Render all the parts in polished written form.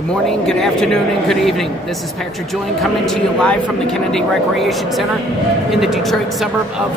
Good morning, good afternoon, and good evening. This is Patrick Julian coming to you live from the Kennedy Recreation Center in the Detroit suburb of...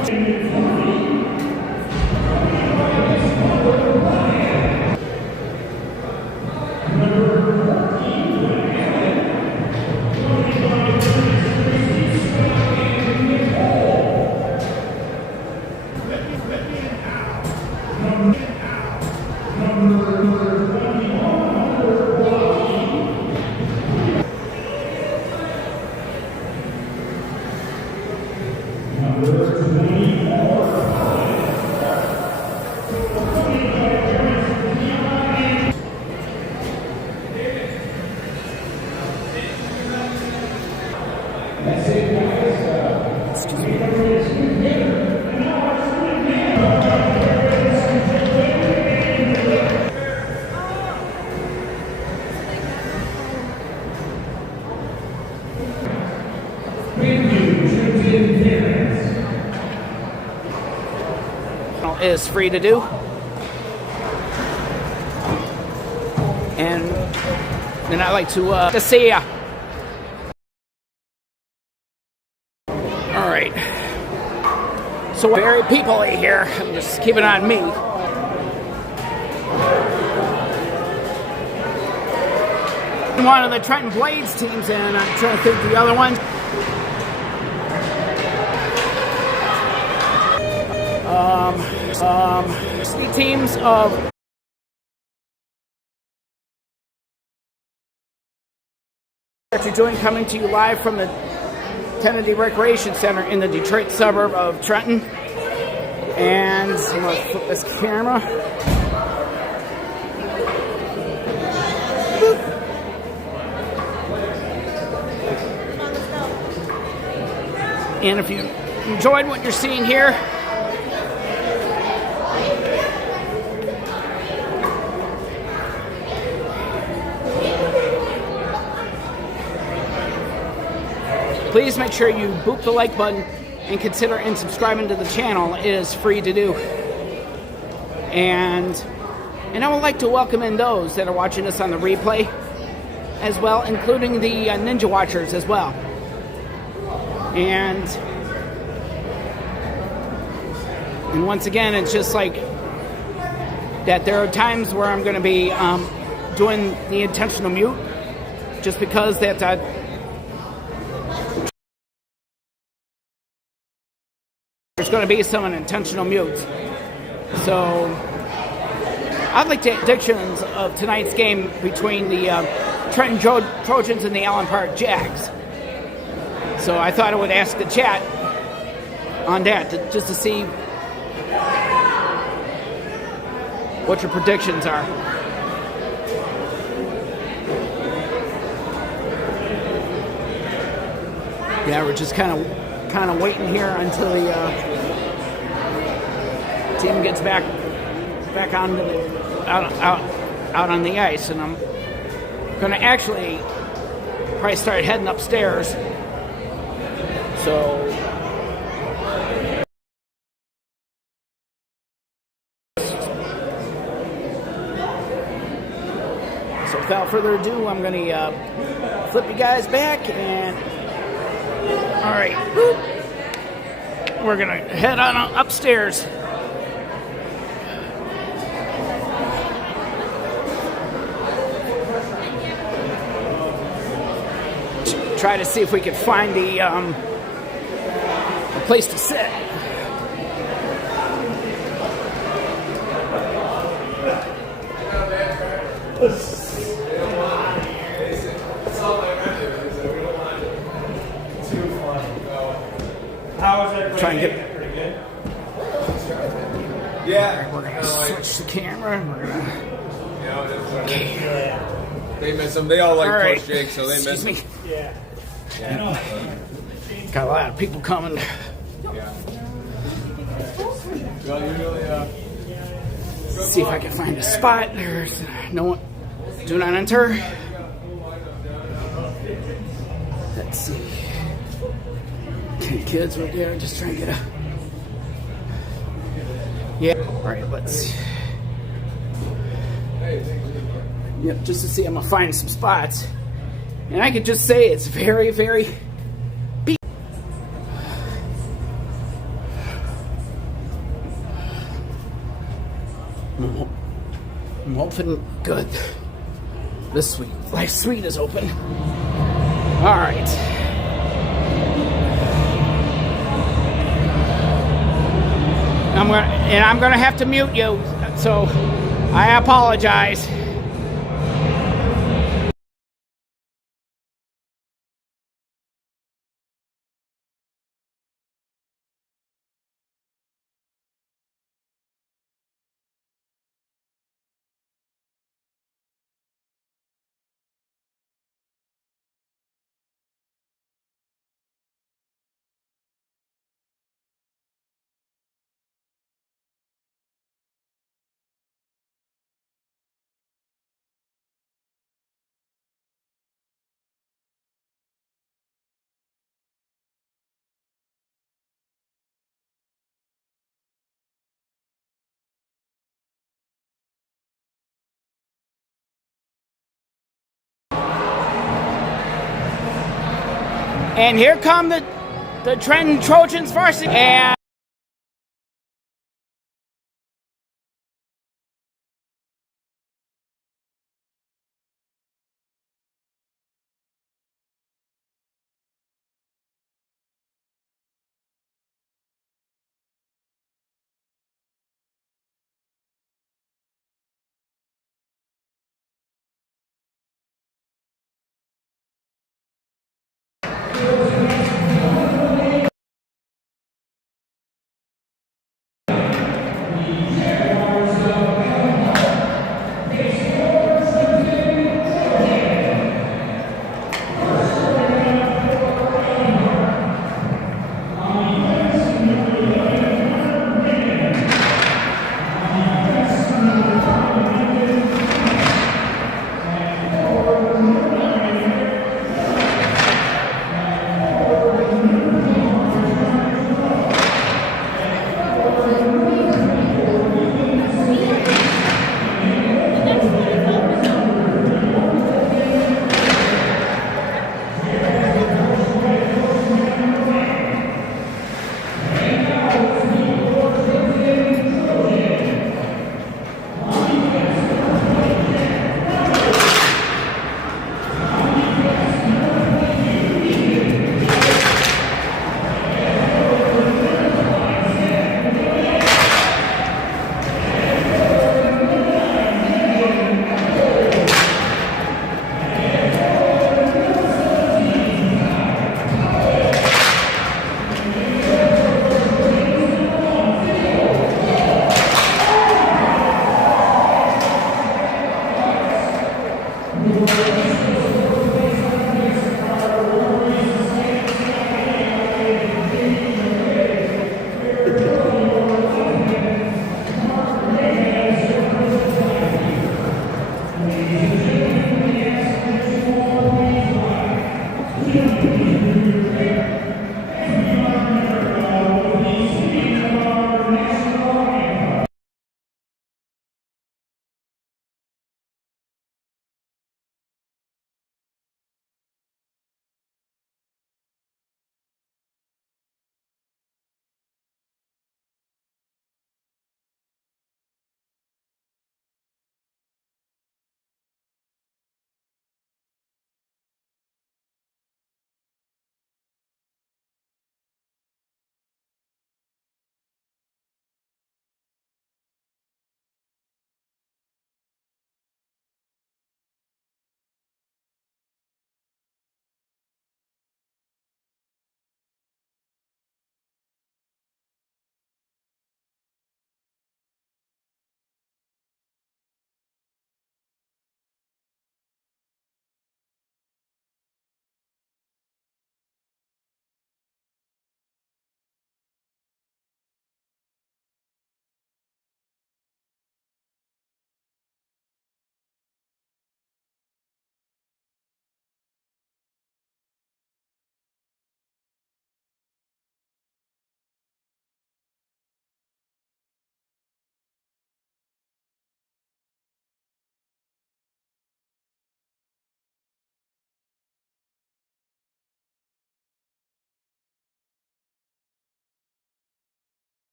is free to do, and I'd like to see ya. All right, so very people-y here. I'm just keeping on me. One of the Trenton Blades teams, and I'm trying to think the other ones. Teams of Patrick Julian coming to you live from the Kennedy Recreation Center in the Detroit suburb of Trenton. And I'm going to flip this camera. Boop. And if you enjoyed what you're seeing here, please make sure you boop the like button and consider subscribing to the channel. It is free to do. And I would like to welcome in those that are watching us on the replay as well, including the Ninja Watchers as well. And once again, it's just like that there are times where I'm going to be doing the intentional mute just because that there's going to be some unintentional mutes. So I'd like to take predictions of tonight's game between the Trenton Trojans and the Allen Park Jags. So I thought I would ask the chat on that just to see what your predictions are. Yeah, we're just kind of waiting here until the team gets back on out on the ice, and I'm going to actually probably start heading upstairs. So without further ado, I'm going to flip you guys back and. All right, we're gonna head on upstairs. Try to see if we can find the place to sit. Try and get pretty good. Yeah. Right, we're gonna switch the camera and we're gonna. Okay. They miss them. They all like Coach Jake, so they miss me. Yeah. Got a lot of people coming. Yeah. Well, usually, see if I can find a spot. There's no one. Do not enter. Let's see. Okay, kids right there, just trying to get a. Yeah. All right, let's. Yep, just to see I'm gonna find some spots. And I could just say it's very, very beat. I'm hoping good. This suite, Life Suite is open. All right. I'm gonna have to mute you, so I apologize. And here come the Trenton Trojans varsity. And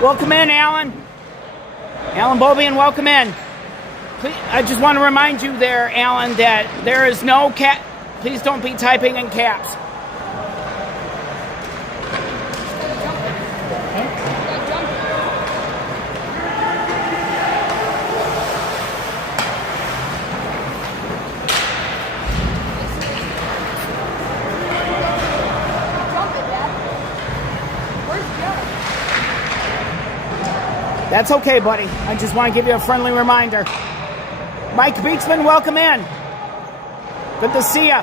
Welcome in, Alan. Alan Bobian, welcome in. Please, I just want to remind you there, Alan, that there is no cap. Please don't be typing in caps. That's okay, buddy. I just want to give you a friendly reminder. Mike Beaksman, welcome in. Good to see you.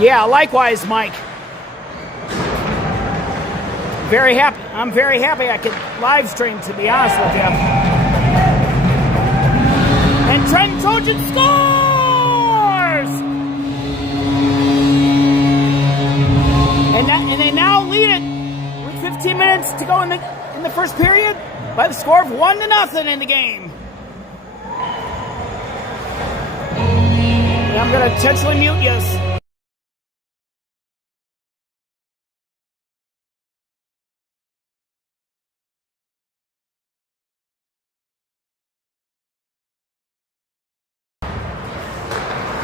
Yeah, likewise, Mike. Very happy. I'm very happy I could live stream, to be honest with you. And Trenton Trojans scores! And they now lead it with 15 minutes to go in the first period by the score of 1-0 in the game. And I'm going to intentionally mute you.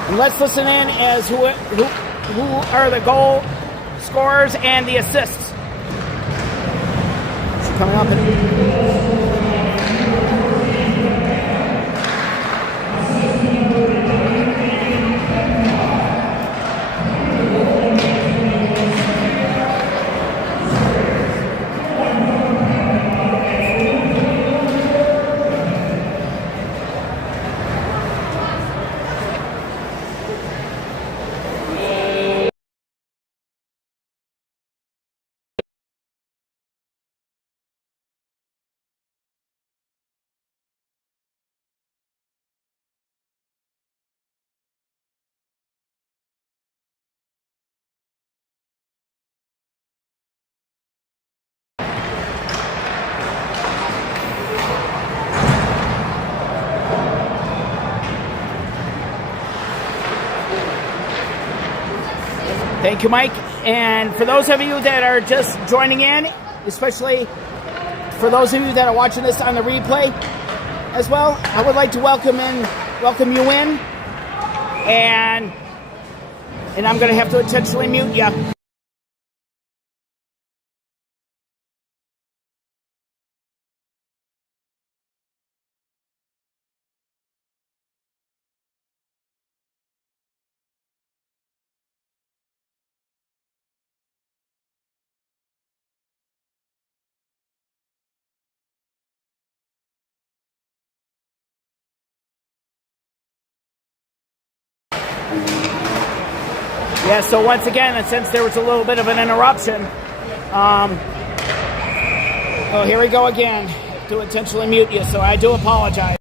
And let's listen in as who are the goal scorers and the assists. It's coming up Thank you, Mike. And for those of you that are just joining in, especially for those of you that are watching this on the replay as well, I would like to welcome you in. And I'm going to have to intentionally mute you. Yeah, so once again, since there was a little bit of an interruption, oh, here we go again, to intentionally mute you, so I do apologize.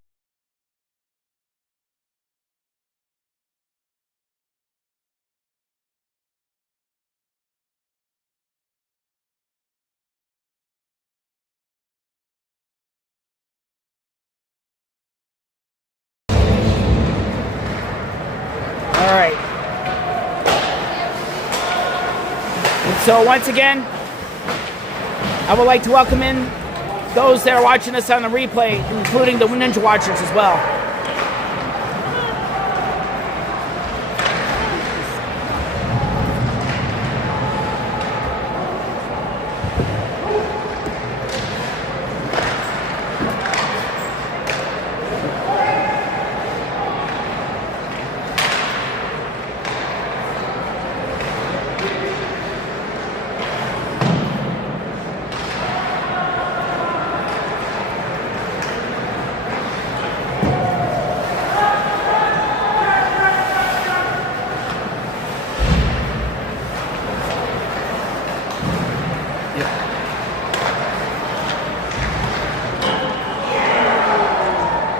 All right. So once again, I would like to welcome in those that are watching us on the replay, including the Ninja Watchers as well.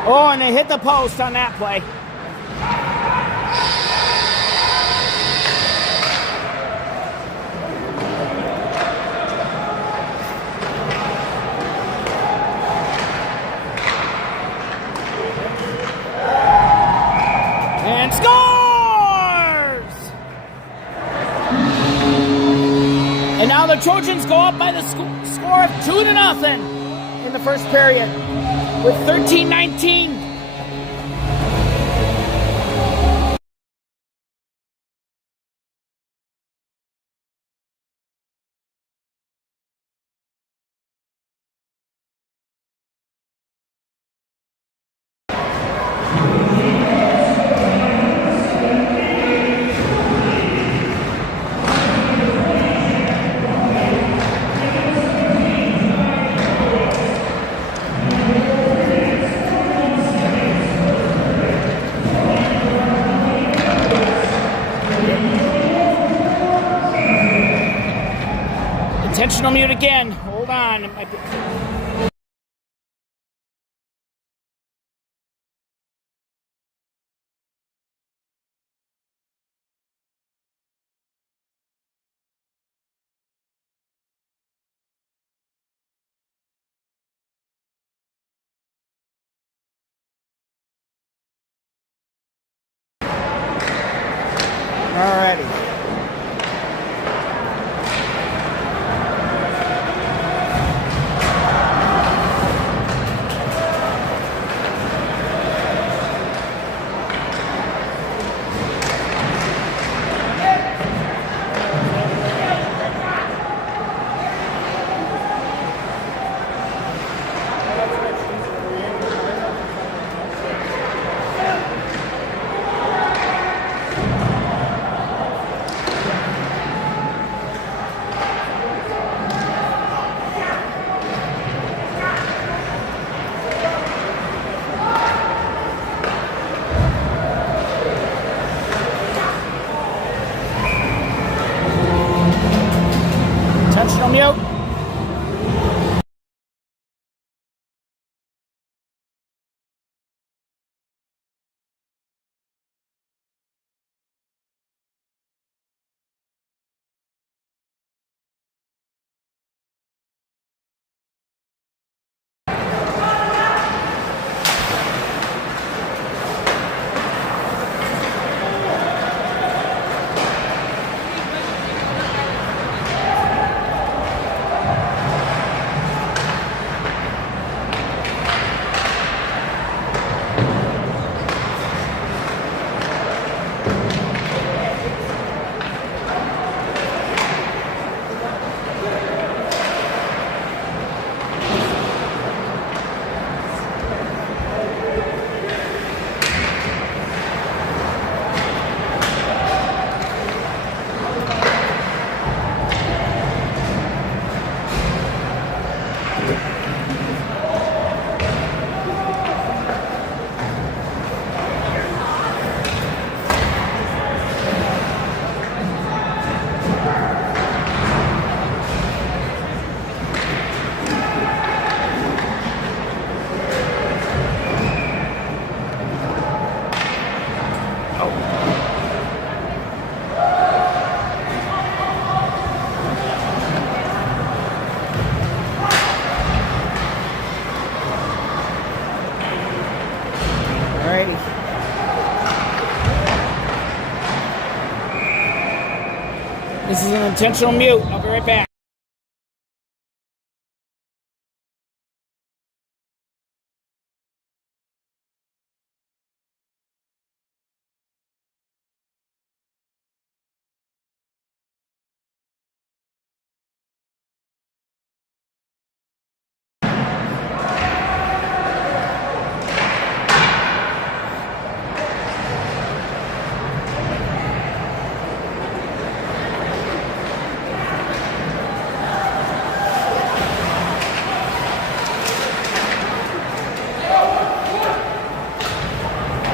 Oh, and they hit the post on that play. And scores! And now the Trojans go up by the score of 2-0 in the first period with 13-19. Intentional mute again. Hold on. Alrighty. Intentional mute. Alrighty. This is an intentional mute. I'll be right back.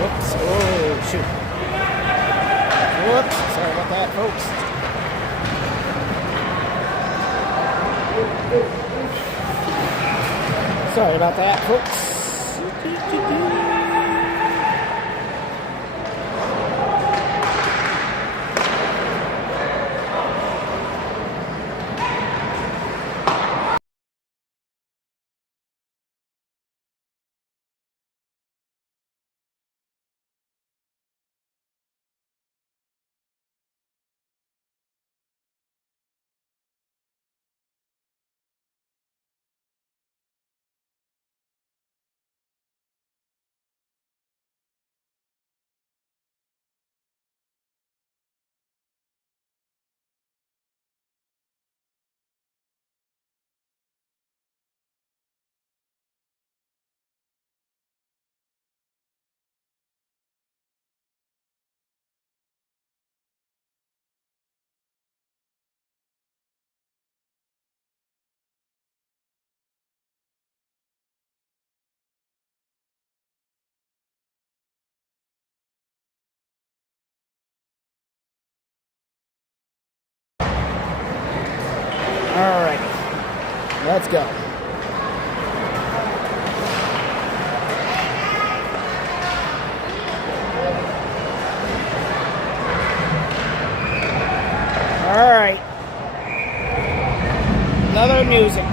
Whoops. Oh, shoot. Whoops. Sorry about that, folks. Sorry about that, folks. Let's go. All right. Another music.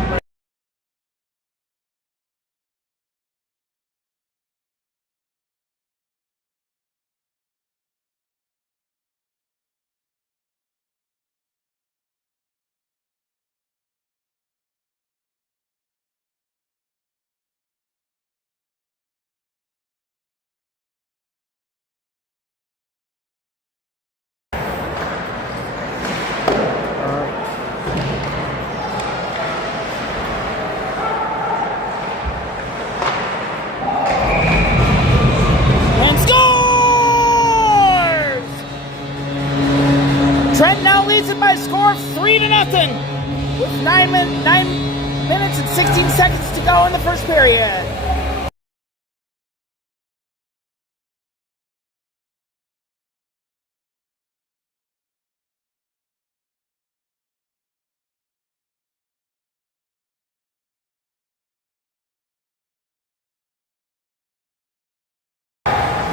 Trenton now leads it by a score of 3-0 with 9 minutes and 16 seconds to go in the first period.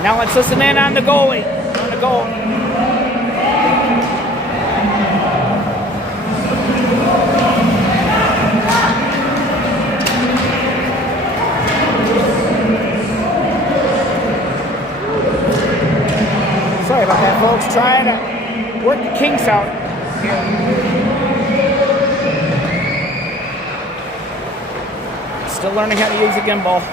Now let's listen in on the goalie. On the goal. Sorry about that, folks. Trying to work the kinks out here. Still learning how to use a gimbal.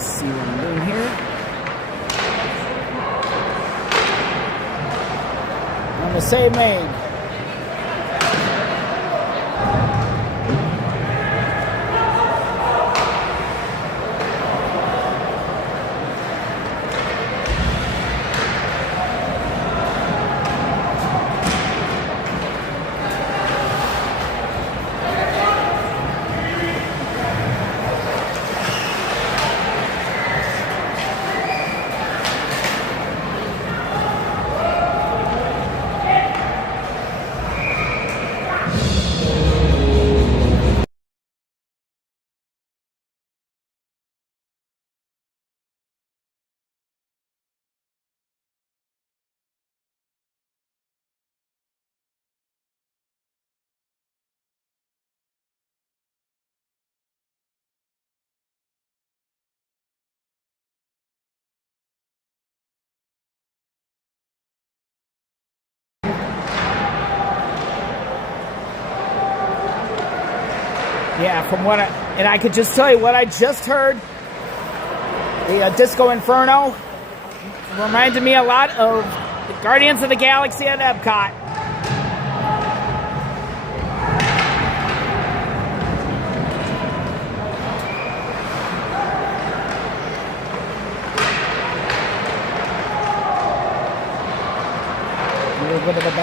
See what I'm doing here. On the same main. Yeah, from what I could just tell you what I just heard, the Disco Inferno reminded me a lot of the Guardians of the Galaxy at Epcot.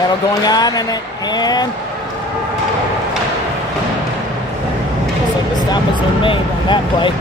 Battle going on, and looks like the stop has been made on that play.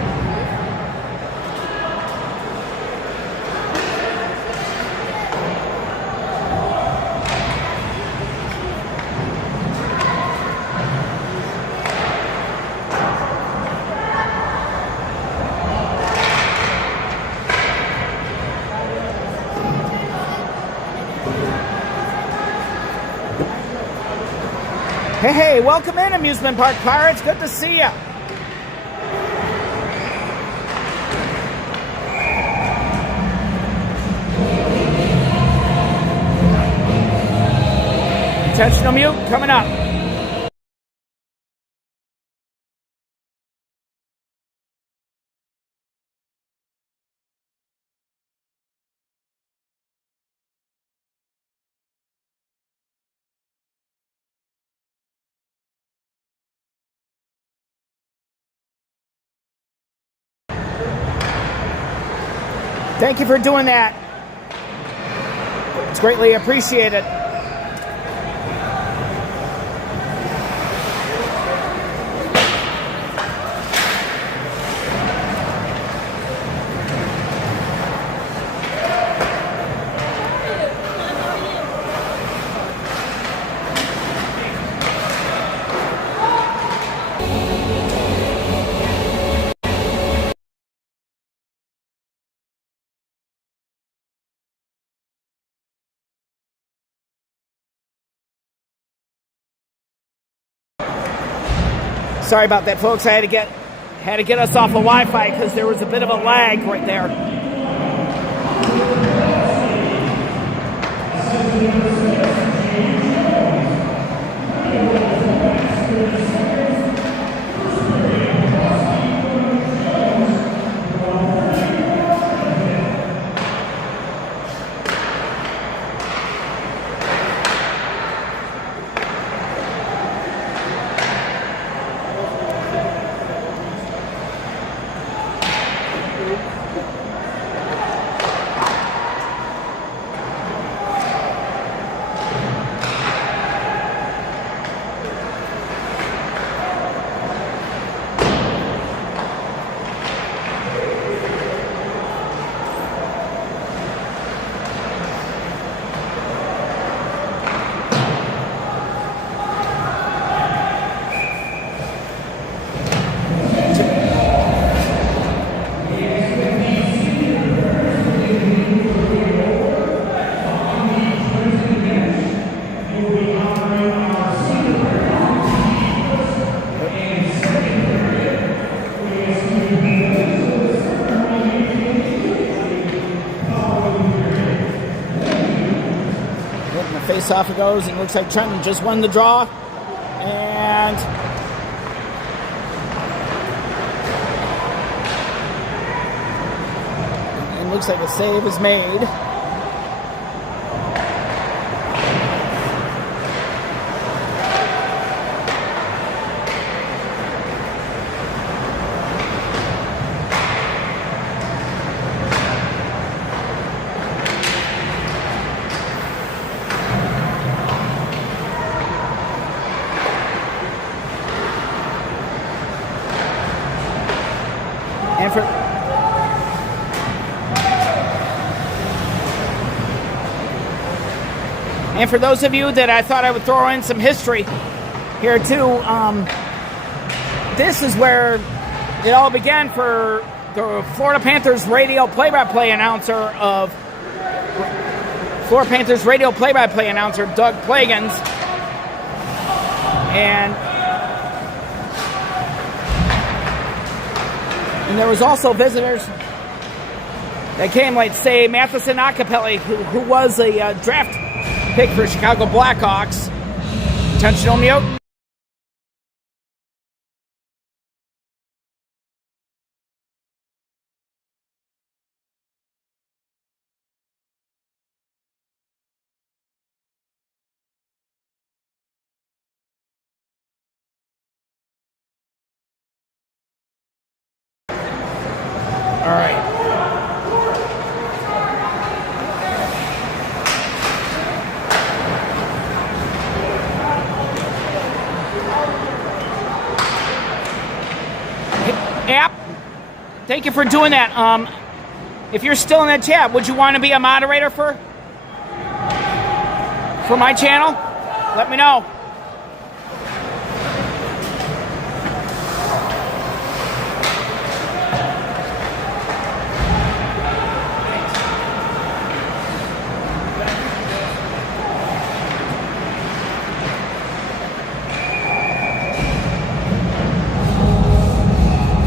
Hey, welcome in, Amusement Park Pirates. Good to see you. Intentional mute coming up. Thank you for doing that. It's greatly appreciated. Sorry about that, folks. I had to get us off of Wi-Fi because there was a bit of a lag right there. Off it goes, and it looks like Trenton just won the draw, and it looks like a save is made. And for those of you that I thought I would throw in some history here too, this is where it all began for the Florida Panthers radio play-by-play announcer Doug Plagans. And there was also visitors that came, like, say, Matheson Acapelli, who was a draft pick for Chicago Blackhawks. Intentional mute. All right. app, thank you for doing that. If you're still in the chat, would you want to be a moderator for my channel? Let me know.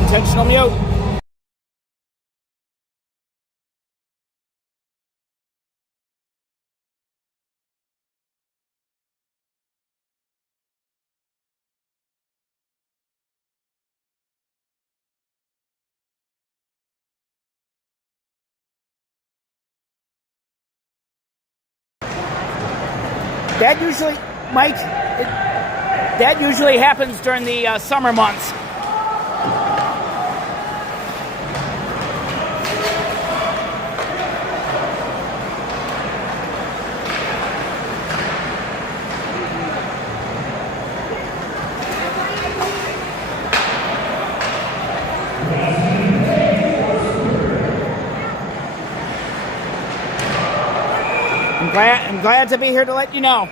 Intentional mute. That usually, Mike, that usually happens during the summer months. I'm glad to be here to let you know.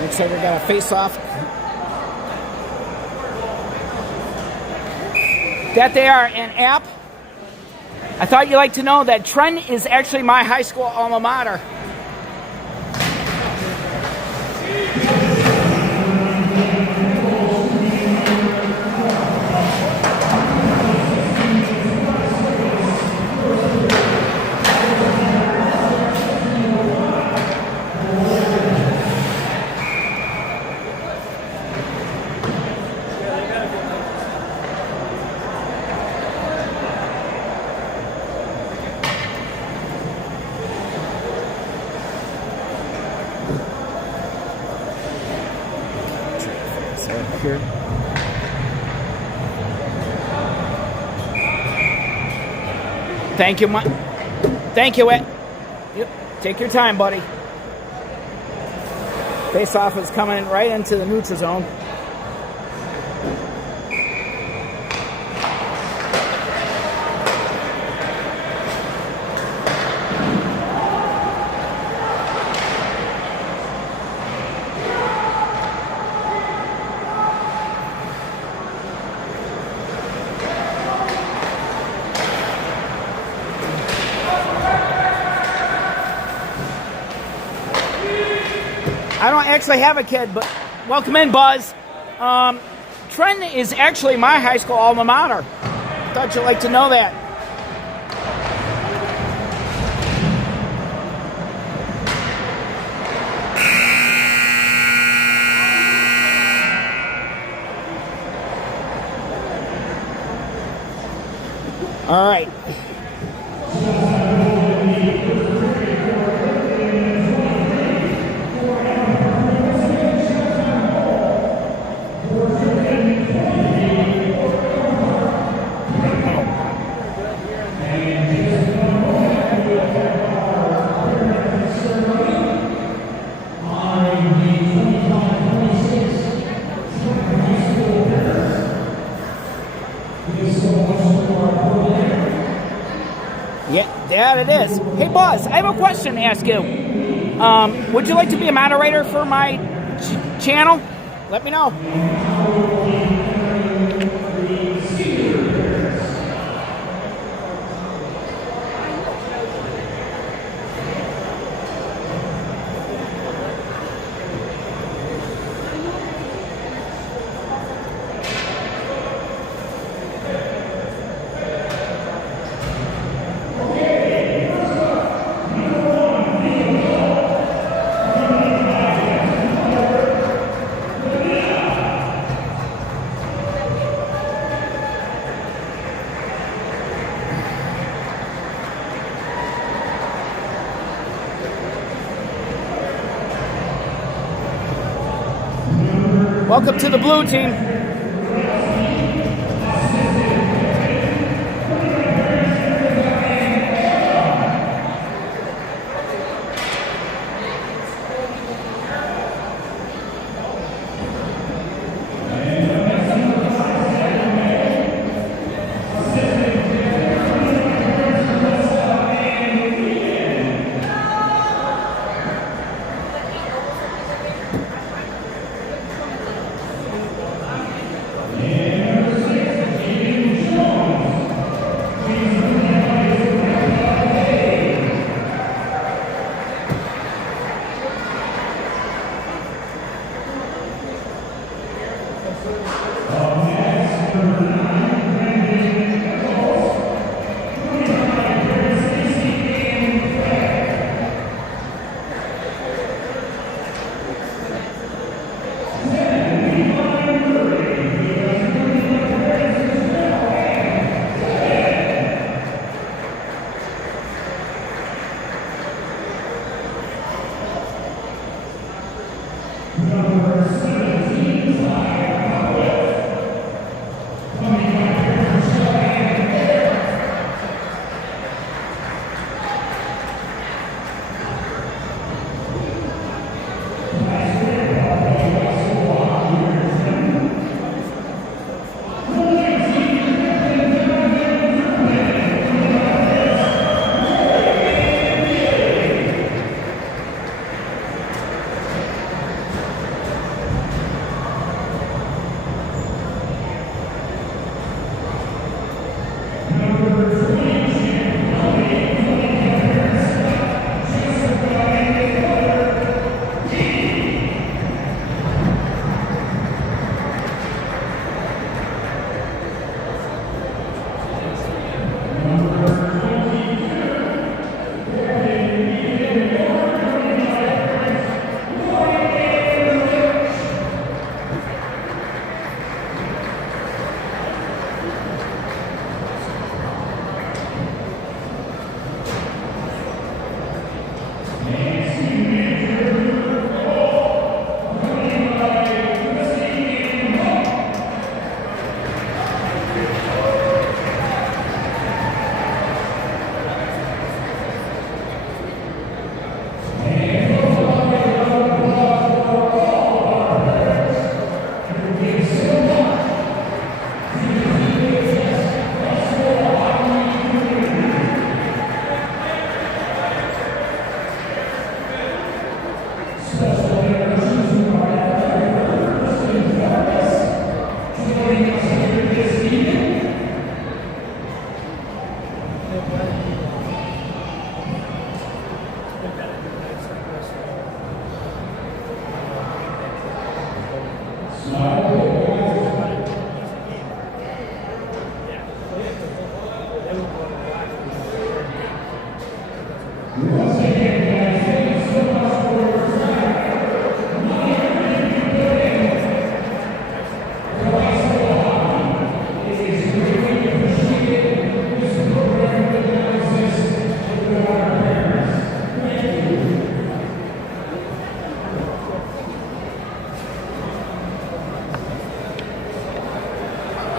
Looks like we got a face-off. That they are an app. I thought you'd like to know that Trenton is actually my high school alma mater. Here. Thank you, thank you, Yep. Take your time, buddy. Face-off is coming right into the neutral zone. I don't actually have a kid, but welcome in, Buzz. Trenton is actually my high school alma mater. Thought you'd like to know that. All right. Yeah, it is. Hey, Buzz, I have a question to ask you. Would you like to be a moderator for my channel? Let me know. Welcome to the blue team.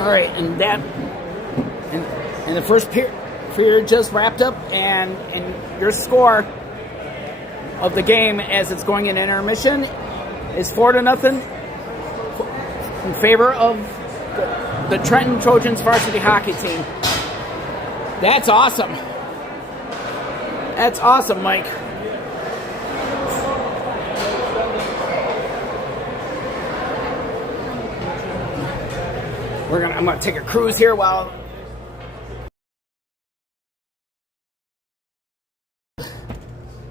All right, and the first period just wrapped up, and your score of the game as it's going in intermission is 4-0 in favor of the Trenton Trojans varsity hockey team. That's awesome. That's awesome, Mike. I'm gonna take a cruise here while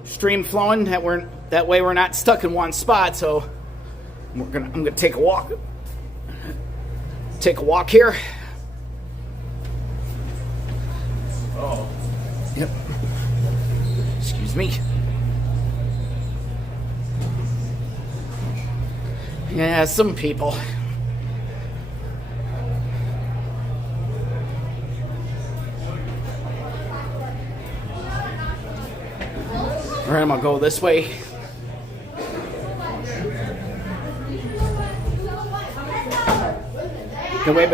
stream flowing. That way we're not stuck in one spot. So I'm gonna take a walk. Take a walk here. Oh. Yep. Excuse me. Yeah, some people. All right, I'm gonna go this way. the way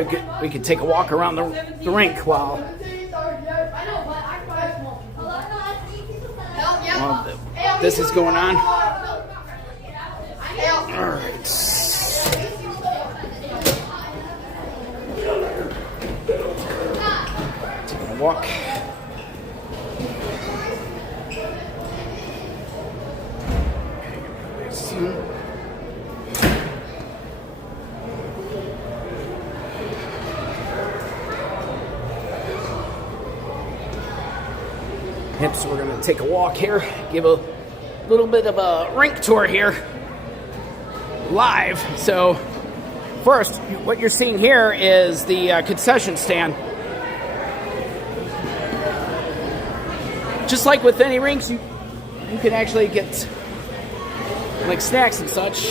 we could take a walk around the rink while this is going on. All right. Taking a walk. Yep, so we're going to take a walk here, give a little bit of a rink tour here, live. So, first, what you're seeing here is the concession stand. Just like with any rinks, you can actually get like snacks and such.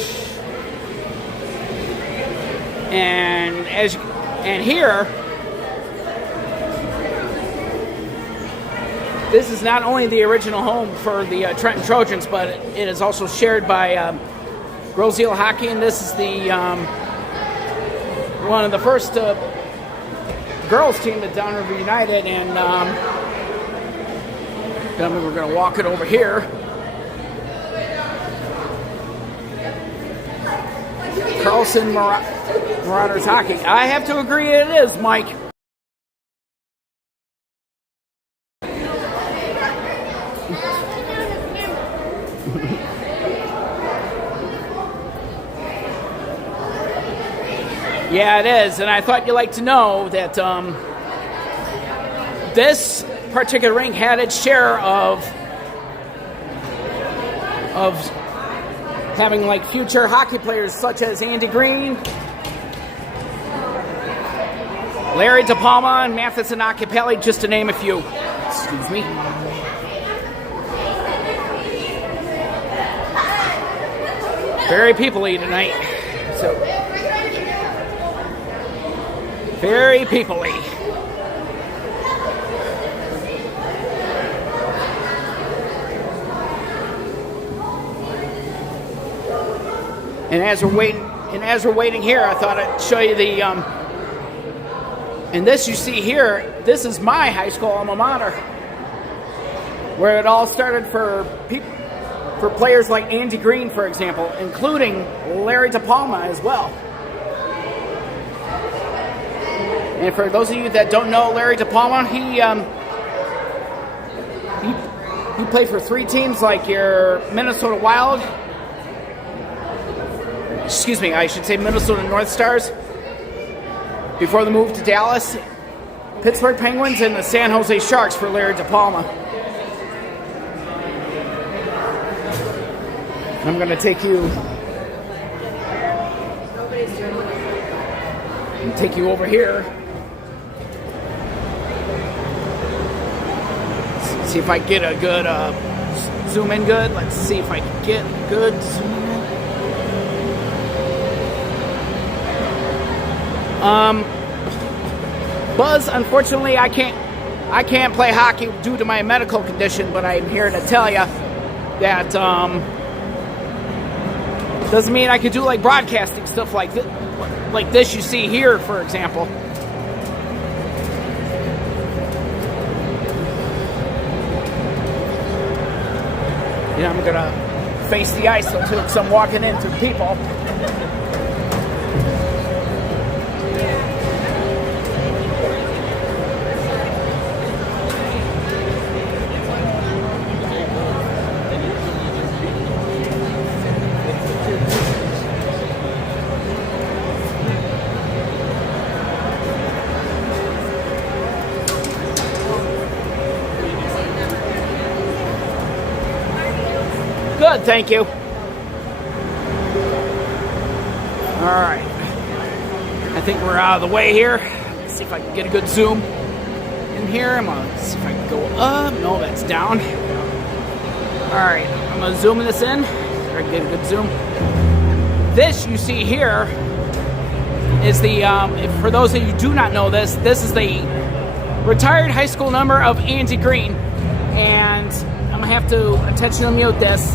And here, this is not only the original home for the Trenton Trojans, but it is also shared by Girls Eel Hockey, and this is the one of the first girls team at Downriver United, and we're going to walk it over here. Carlson Marauders Hockey. I have to agree it is, Mike. Yeah, it is, and I thought you'd like to know that this particular rink had its share of having like future hockey players such as Andy Green, Larry DePalma, and Matheson Acapelli, just to name a few. Excuse me. Very people-y tonight. So, very people-y. And as we're waiting here, I thought I'd show you the and this you see here, this is my high school alma mater, where it all started for players like Andy Green, for example, including Larry DePalma as well. And for those of you that don't know Larry DePalma, he played for 3 teams like your Minnesota Wild. Excuse me, I should say Minnesota North Stars before the move to Dallas, Pittsburgh Penguins, and the San Jose Sharks for Larry DePalma. I'm going to take you over here. Let's see if I get a good zoom in good. Let's see if I can get good zoom in. Buzz, unfortunately, I can't play hockey due to my medical condition, but I'm here to tell you that doesn't mean I could do like broadcasting stuff like this you see here, for example. Yeah, I'm gonna face the ice until I'm walking into people. Good, thank you. All right. I think we're out of the way here. Let's see if I can get a good zoom in here. I'm going to see if I can go up. No, that's down. All right. I'm going to zoom this in. So I can get a good zoom. This you see here is the, for those of you who do not know this is the retired high school number of Andy Green. And I'm going to have to intentionally mute this.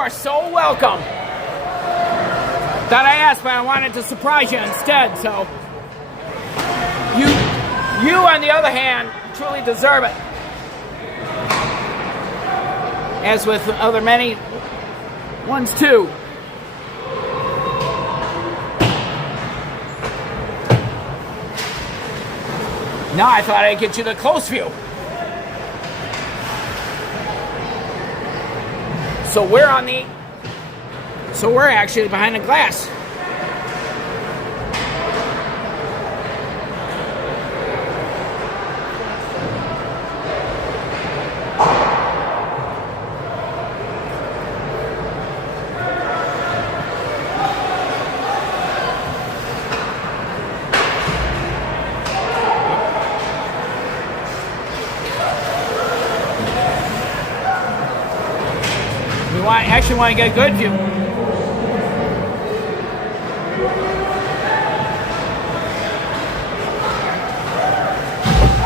are so welcome. Thought I asked, but I wanted to surprise you instead. So you on the other hand, truly deserve it. As with other many ones too. Now I thought I'd get you the close view. So we're actually behind the glass. I actually want to get a good view.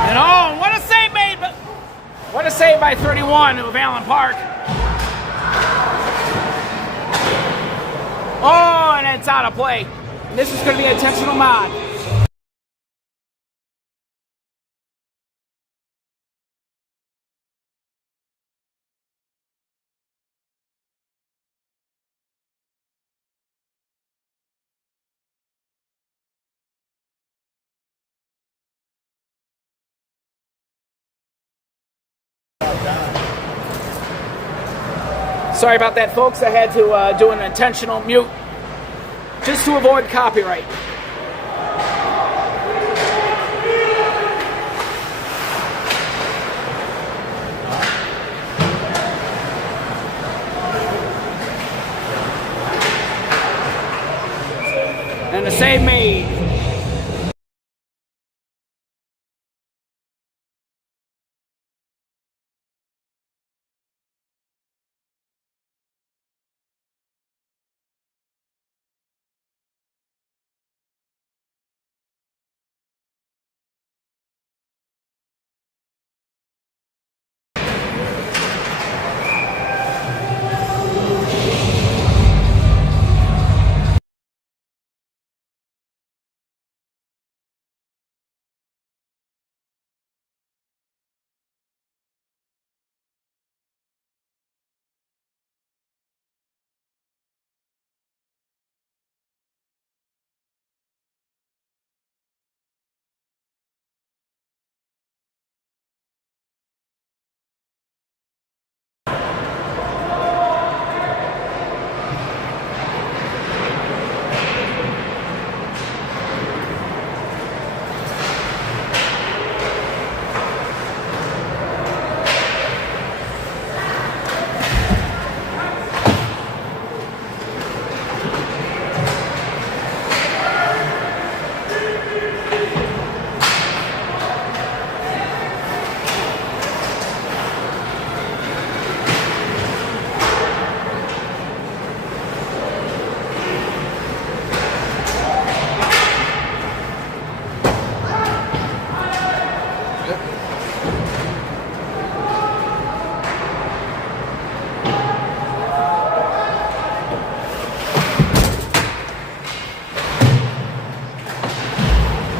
And oh, what a save made! What a save by 31 of Allen Park. Oh, and it's out of play. This is going to be a intentional mod. Sorry about that, folks. I had to do an intentional mute just to avoid copyright. And the save made.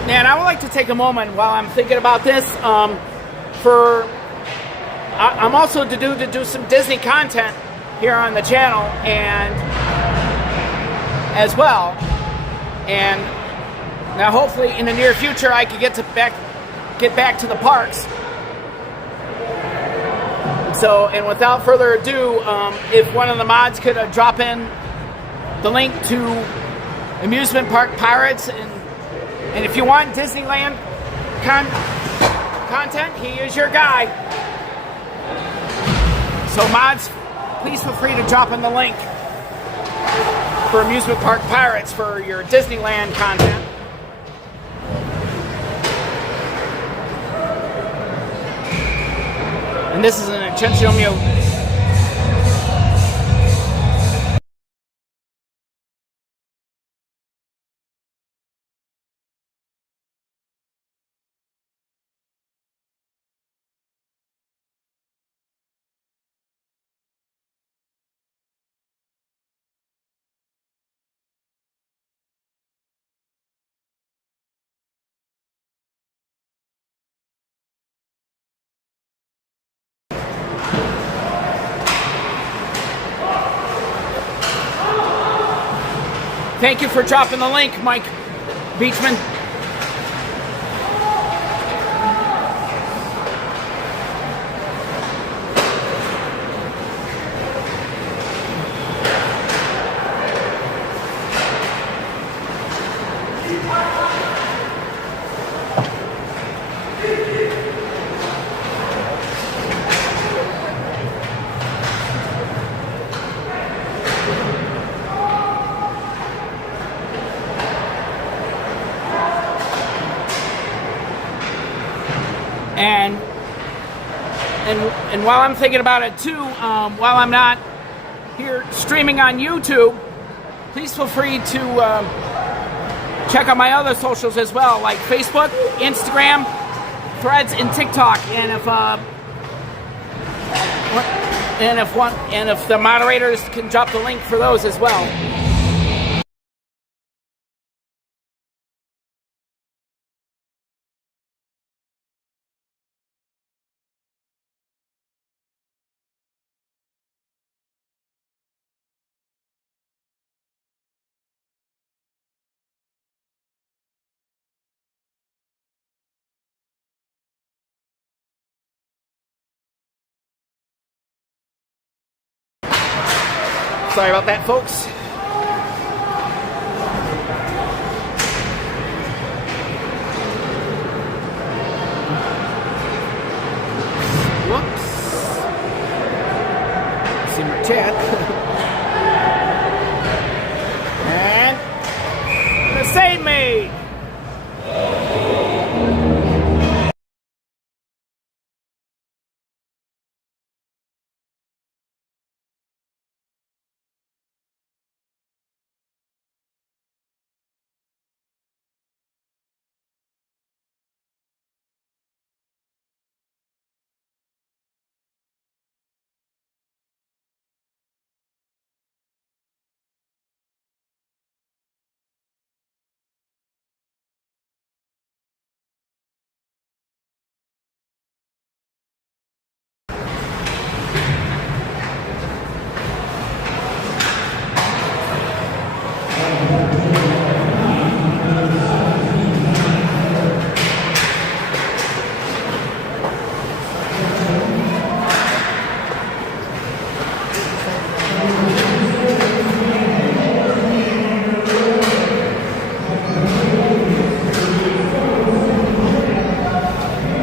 And I would like to take a moment while I'm thinking about this. I'm also to do some Disney content here on the channel and as well. And now hopefully in the near future I could get back to the parks. So, and without further ado, if one of the mods could drop in the link to Amusement Park Pirates, and if you want Disneyland content, he is your guy. So mods, please feel free to drop in the link for Amusement Park Pirates for your Disneyland content. And this is an intentional mute. Thank you for dropping the link, Mike Beachman. And while I'm thinking about it too, while I'm not here streaming on YouTube, please feel free to check out my other socials as well, like Facebook, Instagram, Threads, and TikTok. And if the moderators can drop the link for those as well. Sorry about that, folks. Whoops. See my chat. And the save made.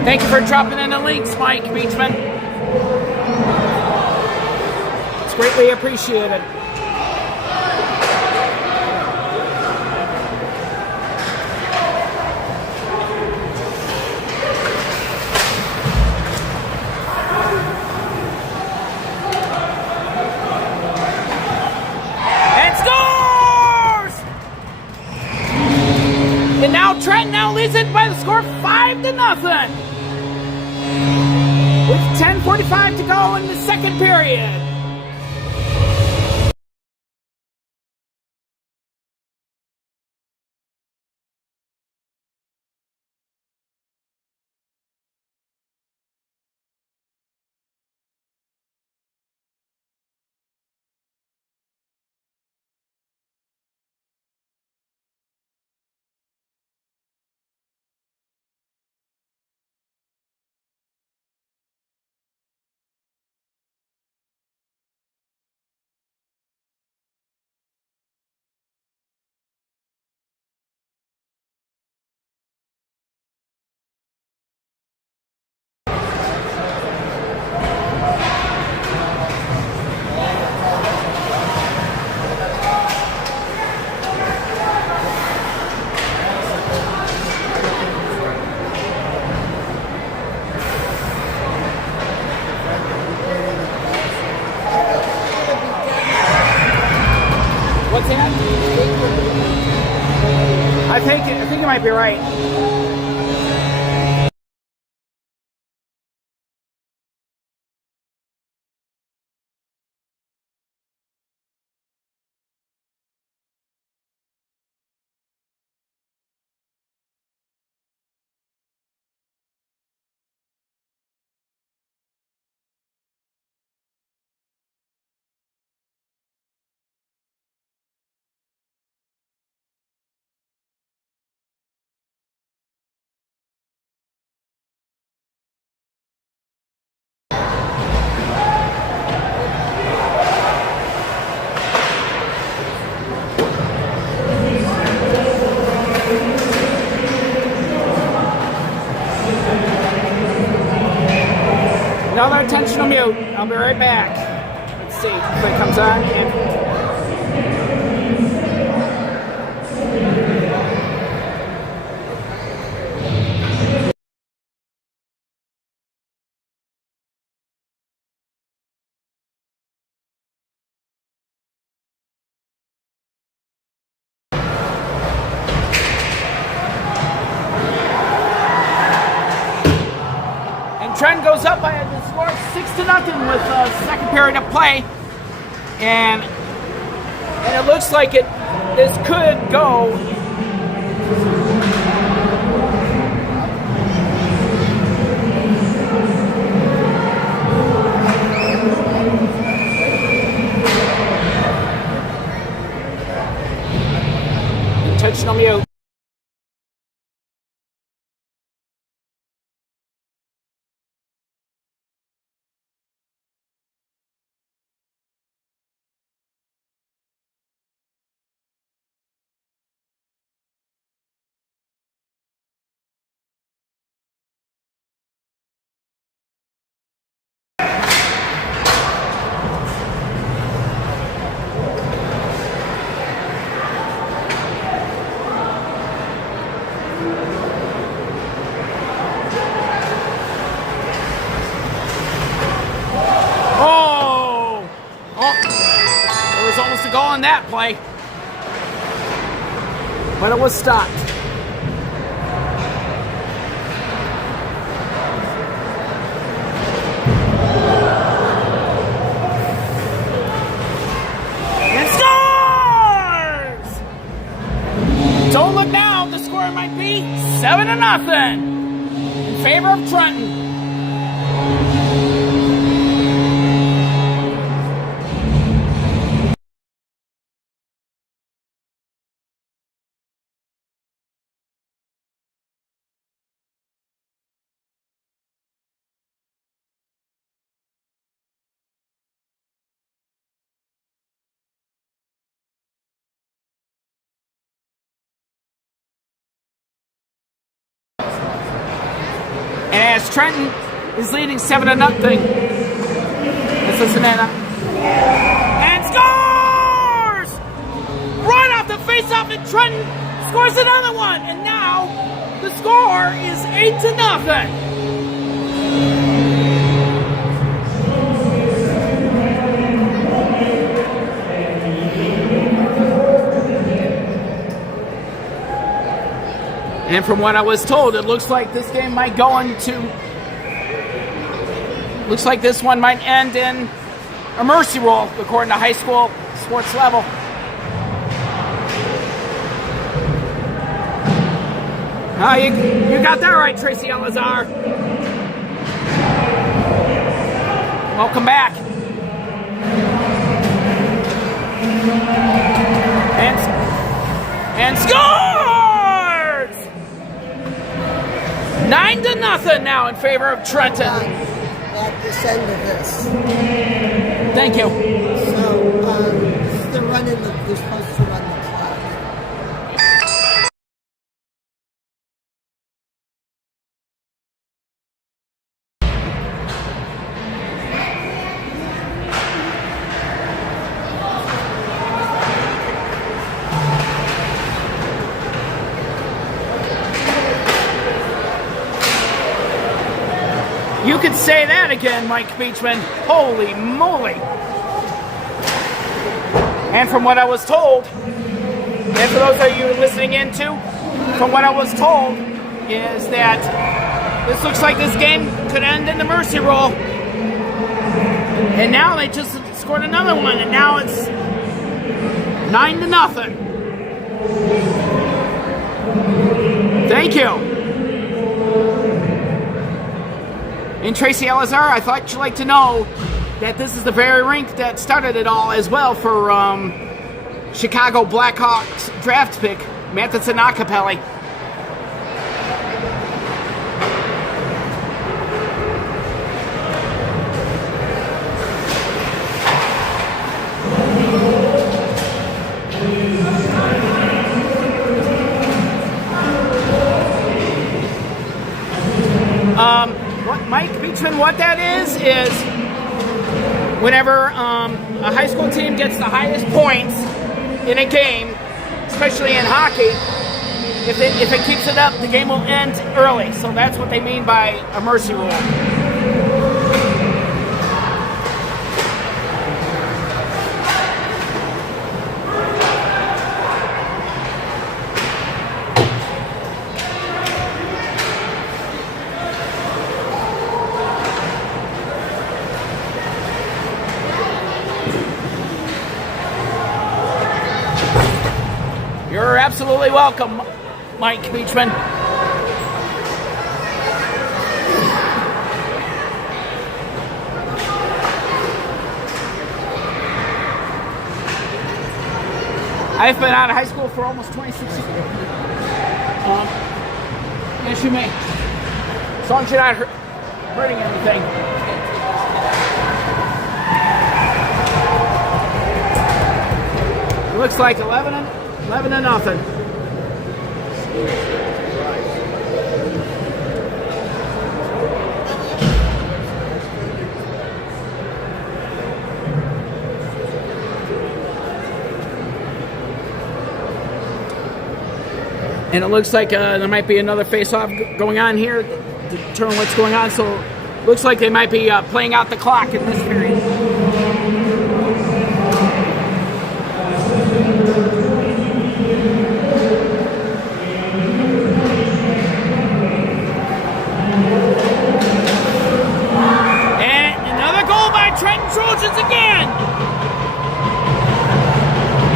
Thank you for dropping in the links, Mike Beachman. It's greatly appreciated. And scores! And now Trenton now leads it by the score 5-0. With 10:45 to go in the second period. What's that? I think you might be right. more intentional mute. I'll be right back. Let's see if it comes on. Trent goes up by the score 6-0 with second period of play, and it looks like this could go. Intentional mute. Goal in that play, but it was stopped. And scores! Don't look now, the score might be 7-0 in favor of Trenton. And as Trenton is leading 7-0, this is Savannah. And scores! Right off the face-off, and Trenton scores another one. And now the score is 8-0. And from what I was told, it looks like this game might go into... Looks like this one might end in a mercy rule, according to high school sports level. Oh, you got that right, Tracy Elazar. Welcome back. And scores! 9-0 now in favor of Trenton. At this end of this. Thank you. So, they're supposed to run the clock. You could say that again, Mike Beachman. Holy moly. And from what I was told, and for those of you listening in too, from what I was told, is that this looks like this game could end in the mercy rule. And now they just scored another one, and now it's 9-0. Thank you. And Tracy Elazar, I thought you'd like to know that this is the very rink that started it all as well for Chicago Blackhawks draft pick, Matheson Acapelli. What Mike Beachman Beachman, what that is whenever a high school team gets the highest points in a game, especially in hockey, if it keeps it up, the game will end early. So that's what they mean by a mercy rule. You're absolutely welcome, Mike Beachman. I've been out of high school for almost 26 years. Yes, you may. As long as you're not hurting anything. It looks like 11 to nothing. And it looks like there might be another face-off going on here to determine what's going on. So it looks like they might be playing out the clock in this period. Trenton Trojans again.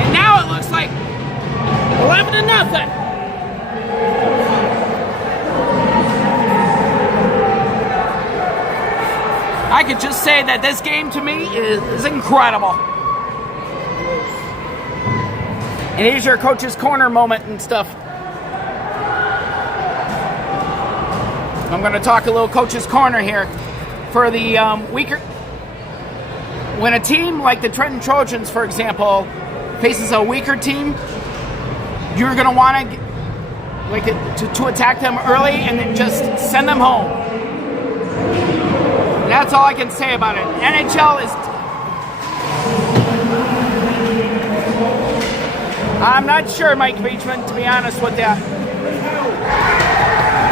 And now it looks like 11 to nothing. I could just say that this game to me is incredible. And here's your coach's corner moment and stuff. I'm going to talk a little coach's corner here for the weaker. When a team like the Trenton Trojans, for example, faces a weaker team, you're going to want to attack them early and then just send them home. And that's all I can say about it. NHL is... I'm not sure, Mike Beachman, to be honest with that.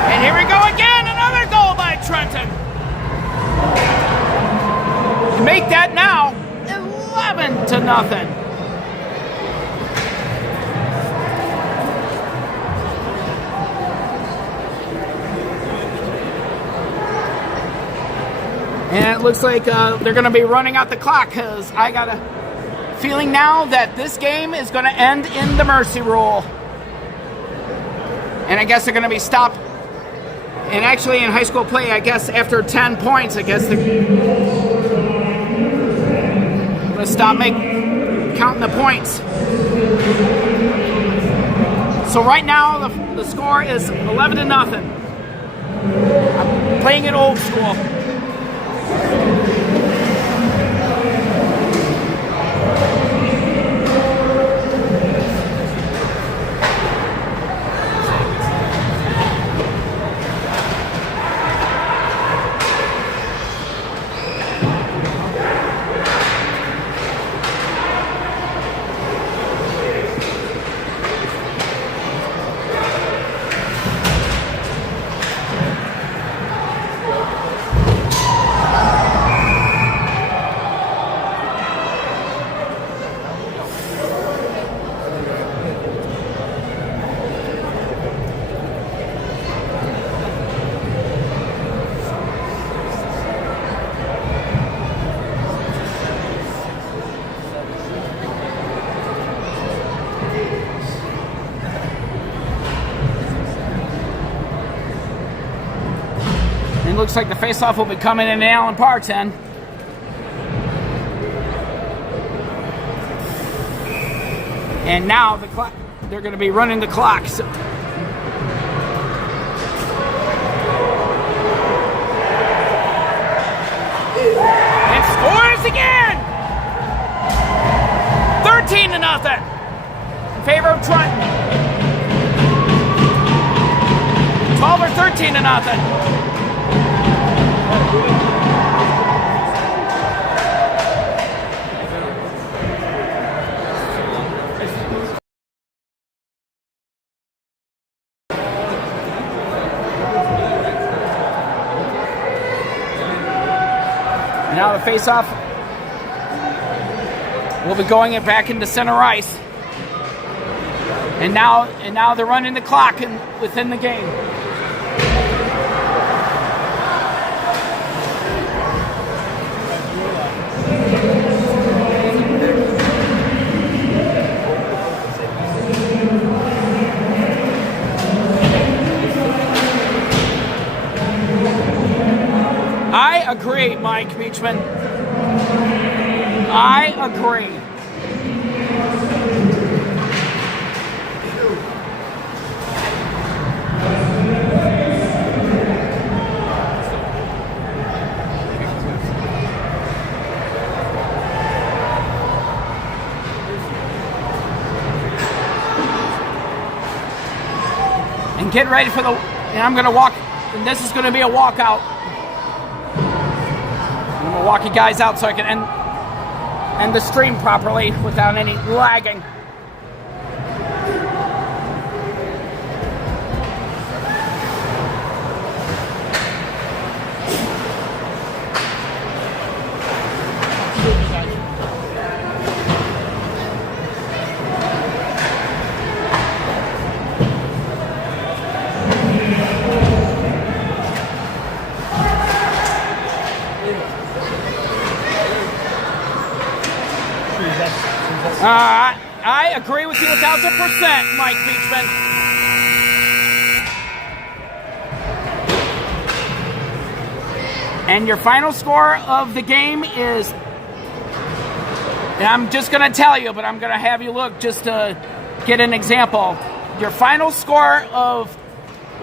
And here we go again, another goal by Trenton. Make that now 11 to nothing. And it looks like they're going to be running out the clock because I got a feeling now that this game is going to end in the mercy rule. And I guess they're going to be stopped. And actually in high school play, I guess after 10 points, I guess they're stop counting the points. So right now the score is 11 to nothing. I'm playing it old school. Looks like the face-off will be coming in Allen Park then. And now the clock, they're going to be running the clock. So. And scores again! 13 to nothing in favor of Trenton. 12 or 13 to nothing. And now the face-off will be going it back into center ice. And now they're running the clock within the game. I agree, Mike Beachman. I agree. And get ready for and I'm going to walk, and this is going to be a walkout. I'm going to walk you guys out so I can end the stream properly without any lagging. I agree with you 1,000%, Mike Beachman. And your final score of the game is, and I'm just going to tell you, but I'm going to have you look just to get an example. Your final score of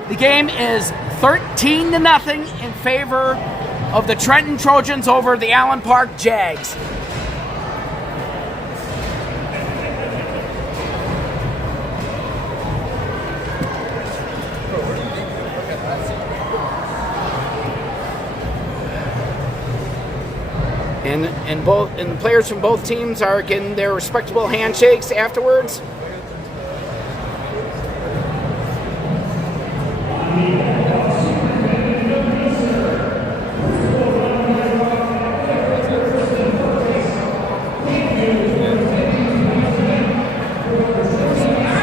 the game is 13-0 in favor of the Trenton Trojans over the Allen Park Jags. And the players from both teams are getting their respectable handshakes afterwards.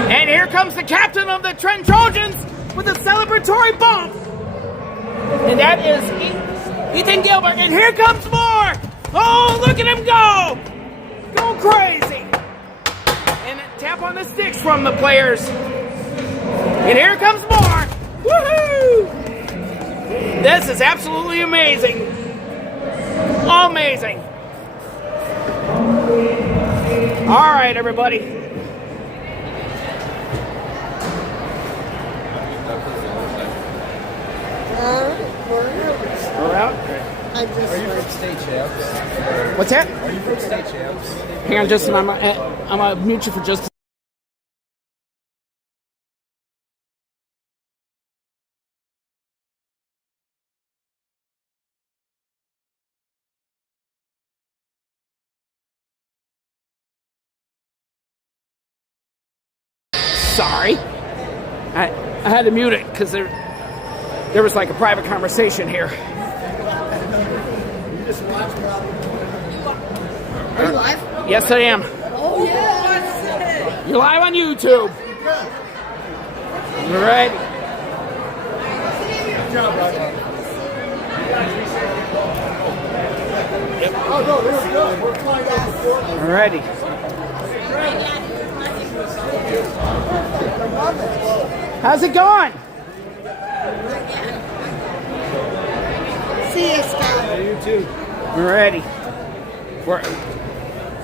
And here comes the captain of the Trenton Trojans with a celebratory bump. And that is Ethan Gilbert. And here comes more. Oh, look at him go! Go crazy! And tap on the sticks from the players. And here comes more! Woohoo! This is absolutely amazing. Amazing. All right, everybody. We're out. Are you from state champs? What's that? Are you from state champs? Hang on, Justin. I'm gonna mute you for just. Sorry, I had to mute it because there was like a private conversation here. Are you live? Yes, I am. Oh, yeah. You're live on YouTube. All right. Good job, bud. Oh, no, this is good. We're flying out before. All righty. How's it going? See you, Scott. Hey, you too. All righty.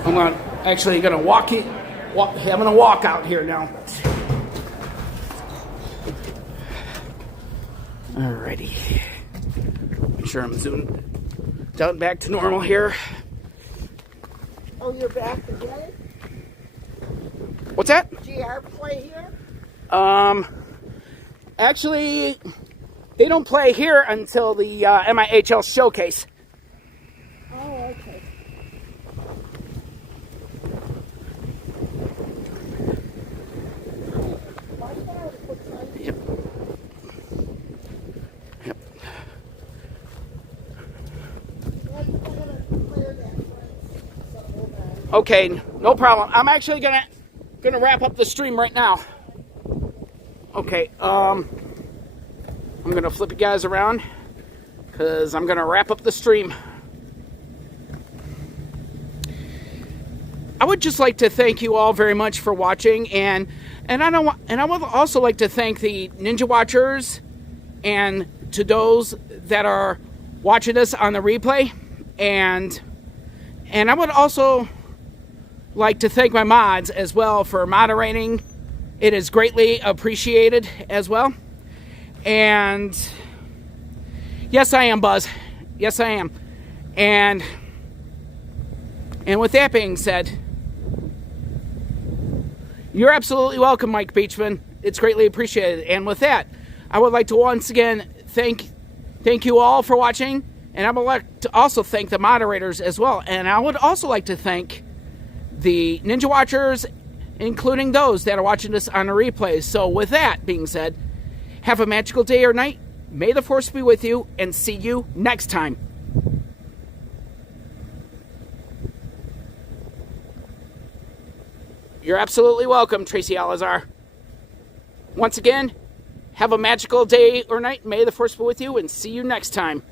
I'm gonna walk. I'm gonna walk out here now. Alrighty. Make sure I'm zoomed down back to normal here. Oh, you're back again? What's that? GR play here? Actually, They don't play here until the MIHL showcase. Oh, okay. Yep. Yep. Okay, no problem. I'm actually gonna wrap up the stream right now. Okay, I'm gonna flip you guys around because I'm gonna wrap up the stream. I would just like to thank you all very much for watching, and I would also like to thank the Ninja Watchers and to those that are watching us on the replay, and I would also like to thank my mods as well for moderating. It is greatly appreciated as well. And yes, I am Buzz. Yes, I am. And with that being said, you're absolutely welcome, Mike Beachman. It's greatly appreciated. And with that, I would like to once again thank you all for watching. And I would like to also thank the moderators as well. And I would also like to thank the Ninja Watchers, including those that are watching this on the replay. So with that being said, have a magical day or night. May the Force be with you, and see you next time. You're absolutely welcome, Tracy Alazar. Once again, have a magical day or night. May the Force be with you, and see you next time.